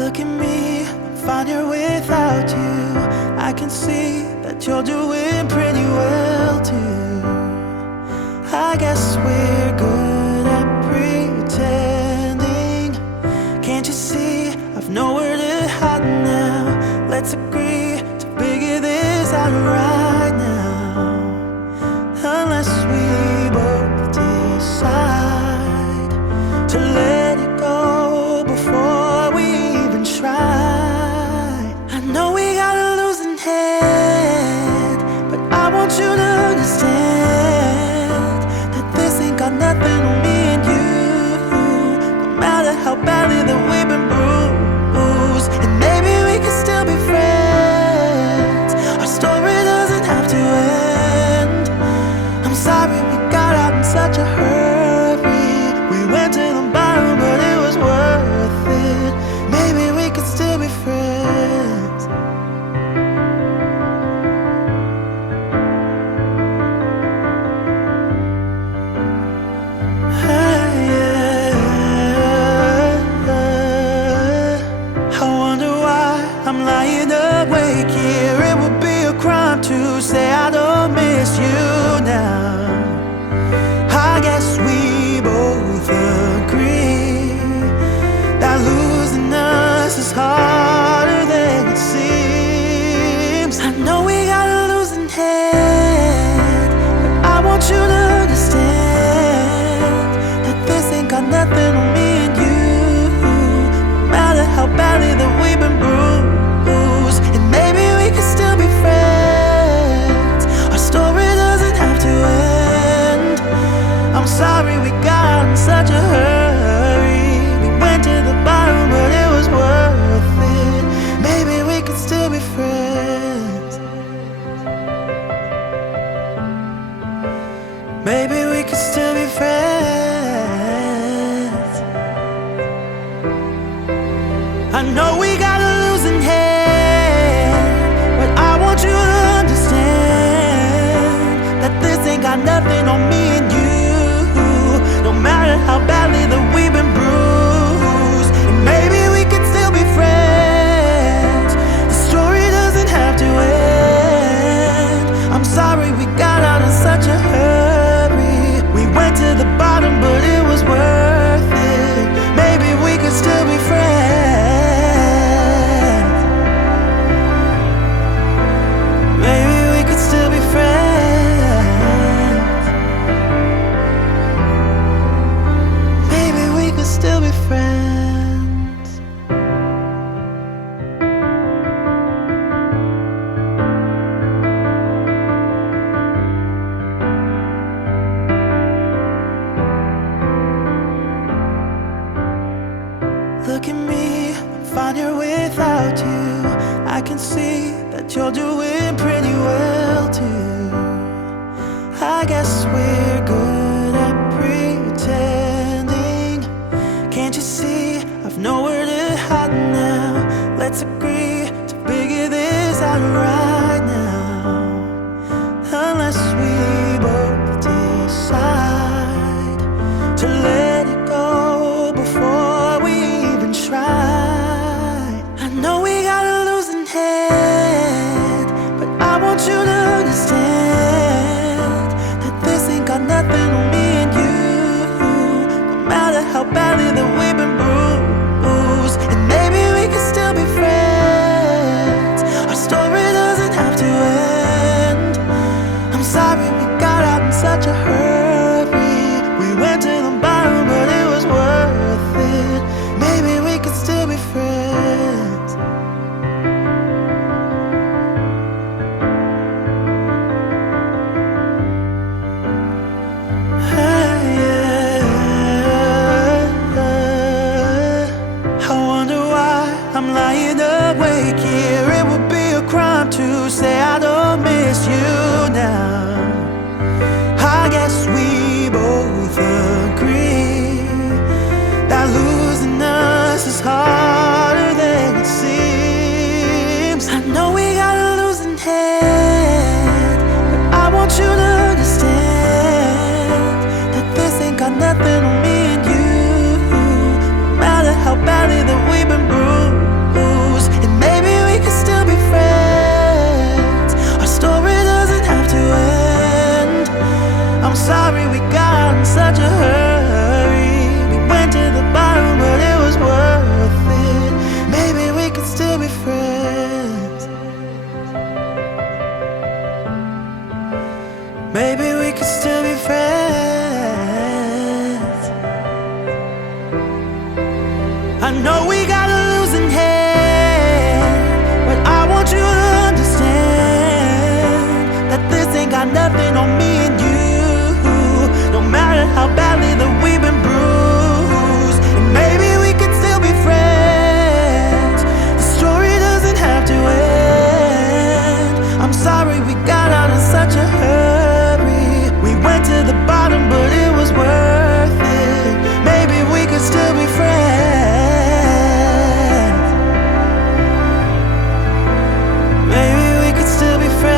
Look at me, I'm fine here without you. I can see that you're doing pretty well too. I guess we're good at pretending. Can't you see I've nowhere to hide now? Let's agree to figure this out right now. Unless we both decide to let it go before we even try. I know we got a losing head, but I want you to understand that this ain't got nothing on me and you. No matter how badly that we've been bruised, and maybe we can still be friends. Our story doesn't have to end. I'm sorry we got out in such a hurry. We went to the bottom, but it was worth it. Maybe we could still be friends. I wonder why I'm lying awake here. It would be a crime to say I don't miss you now. I guess we both agree that losing us is harder than it seems. I know we got a losing head, but I want you to understand that this ain't got nothing on me and you. No matter how badly that we've been bruised, and maybe we can still be friends. Our story doesn't have to end. I'm sorry we got out in such a hurry. We went to the bottom, but it was worth it. Maybe we could still be friends. Maybe we could still be friends. I know we got a losing hand, but I want you to understand that this ain't got nothing on me and you. No matter how badly that we've been bruised, and maybe we could still be friends. The story doesn't have to end. I'm sorry we got out in such a hurry. We went to the bottom, but it was worth it. Maybe we could still be friends. Maybe we could still be friends. Maybe we could still be friends. Look at me, I'm fine here without you. I can see that you're doing pretty well too. I guess we're good at pretending. Can't you see I've nowhere to hide now? Let's agree to figure this out right now. Unless we both decide to let it go before we even try. I know we got a losing head, but I want you to understand that this ain't got nothing on me and you. No matter how badly that we've been bruised, and maybe we can still be friends. I know we got a losing hand, but I want you to understand that this ain't got nothing on me and you. No matter how badly that we've been bruised, and maybe we could still be friends. The story doesn't have to end. I'm sorry we got out in such a hurry. We went to the bottom, but it was worth it. Maybe we could still be friends. Maybe we could still be friends.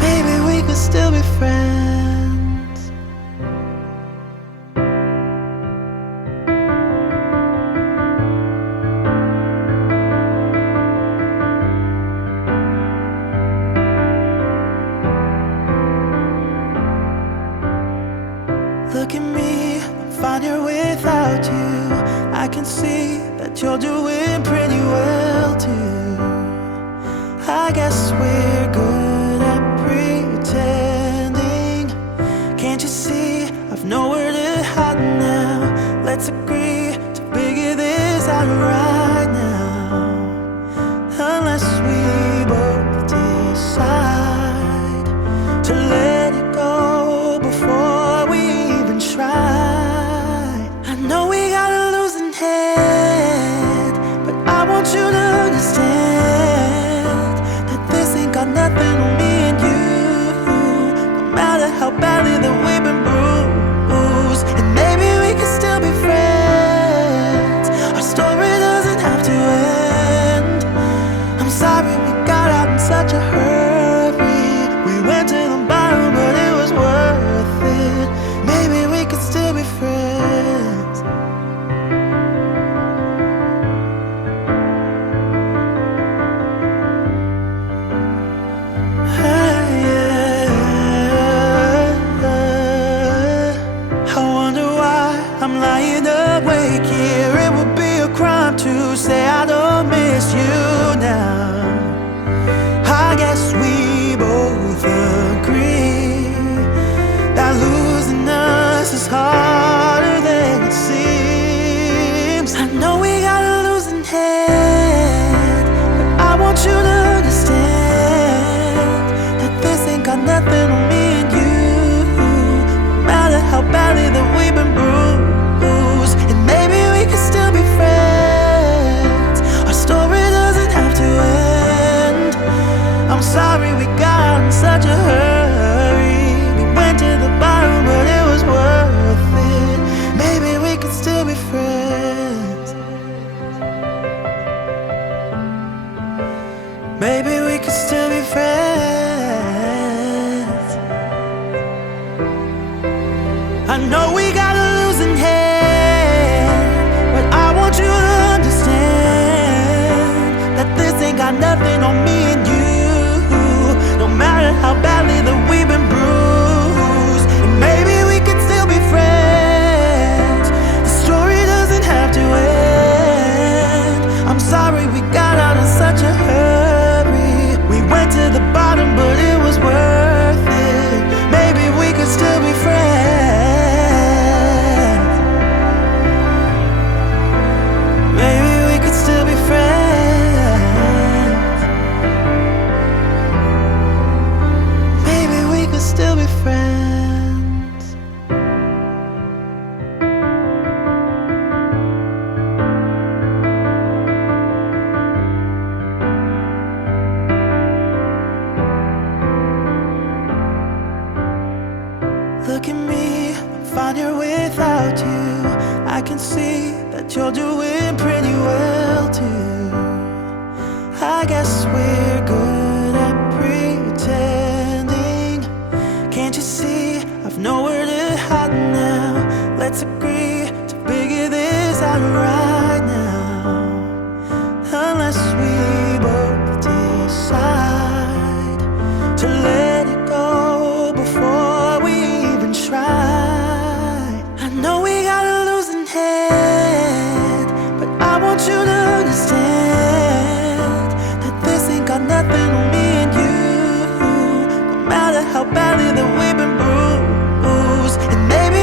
Maybe we could still be friends. Look at me, I'm fine here without you. I can see that you're doing pretty well too. I guess we're good at pretending. Can't you see I've nowhere to hide now? Let's agree to figure this out right now. Unless we both decide to let it go before we even try. I know we got a losing hand, but I want you to understand that this ain't got nothing on me and you. No matter how badly that we've been bruised, and maybe we can still be friends. Our story doesn't have to end. I'm sorry we got out in such a hurry. We went to the bottom, but it was worth it. Maybe we could still be friends. I wonder why I'm lying awake here. It would be a crime to say I don't miss you now. I guess we both agree that losing us is harder than it seems. I know we got a losing hand, but I want you to understand that this ain't got nothing on me and you. No matter how badly that we've been bruised, and maybe we could still be friends. Our story doesn't have to end. I'm sorry we got out in such a hurry. We went to the bottom, but it was worth it. Maybe we could still be friends. Maybe we could still be friends. I know we got a losing hand, but I want you to understand that this ain't got nothing on me and you. No matter how badly that we've been bruised, and maybe we could still be friends. The story doesn't have to end. I'm sorry we got out in such a hurry. We went to the bottom, but it was worth it. Maybe we could still be friends. Maybe we could still be friends. Maybe we could still be friends. Look at me, I'm fine here without you. I can see that you're doing pretty well too. I guess we're good at pretending. Can't you see I've nowhere to hide now? Let's agree to figure this out right now. Unless we both decide to let it go before we even try. I know we got a losing hand, but I want you to understand that this ain't got nothing on me and you. No matter how badly that we've been bruised, and maybe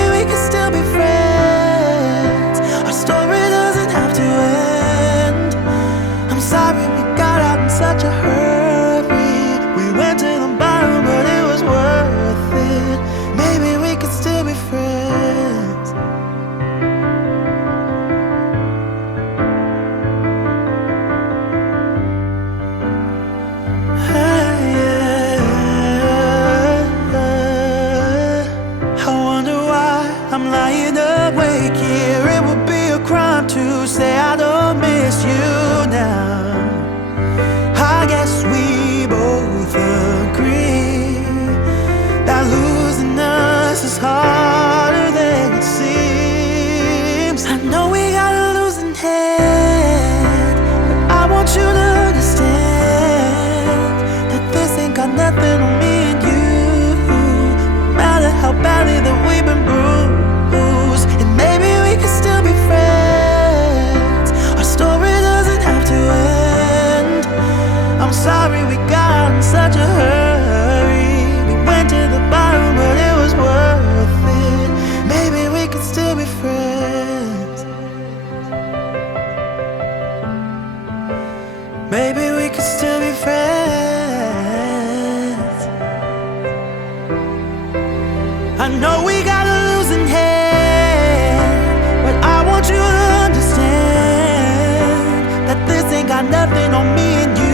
I know we got a losing hand, but I want you to understand that this ain't got nothing on me and you.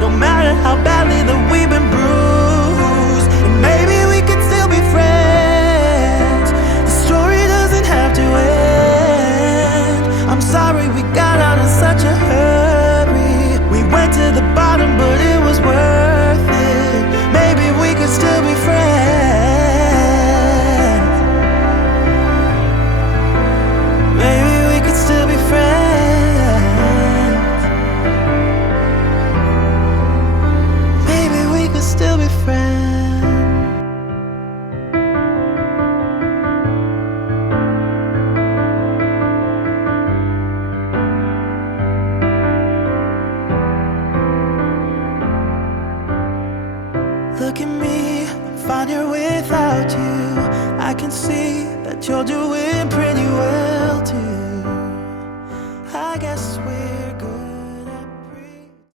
No matter how badly that we've been bruised, and maybe we could still be friends. The story doesn't have to end. I'm sorry we got out in such a hurry. We went to the bottom, but it was worth it. Maybe we could still be friends. Maybe we could still be friends. Maybe we could still be friends. Look at me, I'm fine here without you. I can see that you're doing pretty well too. I guess we're